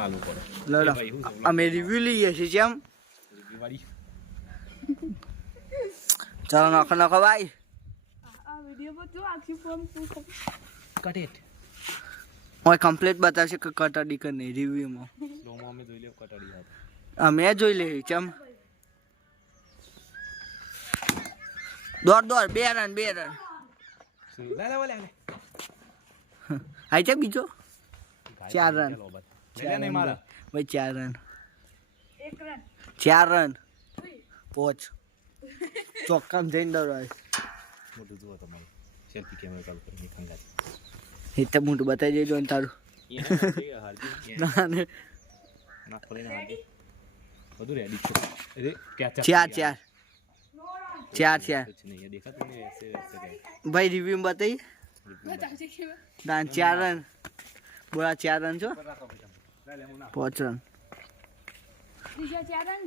આલુ પડે લડો અમે રિવ્યુ લઈએ છીએ કેમ દિવાળી ચાલો નાખો નાખો ભાઈ આ વિડિયો પર જો આખી ફોન પૂછો કટ ઇટ ઓય કમ્પ્લીટ બતાવશે કે કટાડી કે નહીં રિવ્યુમાં સ્લોમાં અમે જોઈ લેવ કટાડી હાથ અમે જોઈ લઈએ ચમ દોડ દોડ 2 રન લે લે લે આઈ છે બીજો 4 રન લે નહીં મારા ભાઈ 4 રન 1 રન 4 રન 5 ચોક્કમ જઈને દોડ મોટું જુઓ તમારું સેલ્ફી કેમેરા ચાલુ કરીને ખંગાત એ તો મોટું બતાવી દેજો ને તારું ના ને ના ખોલીને હાજી બધું રેડી છે અરે ક્યાં ચાર कुछ नहीं है देखा तूने ऐसे वैसे गए भाई रिव्यू में बताइए दान 4 रन बोला 4 रन छो 5 रन બીજા 4 રન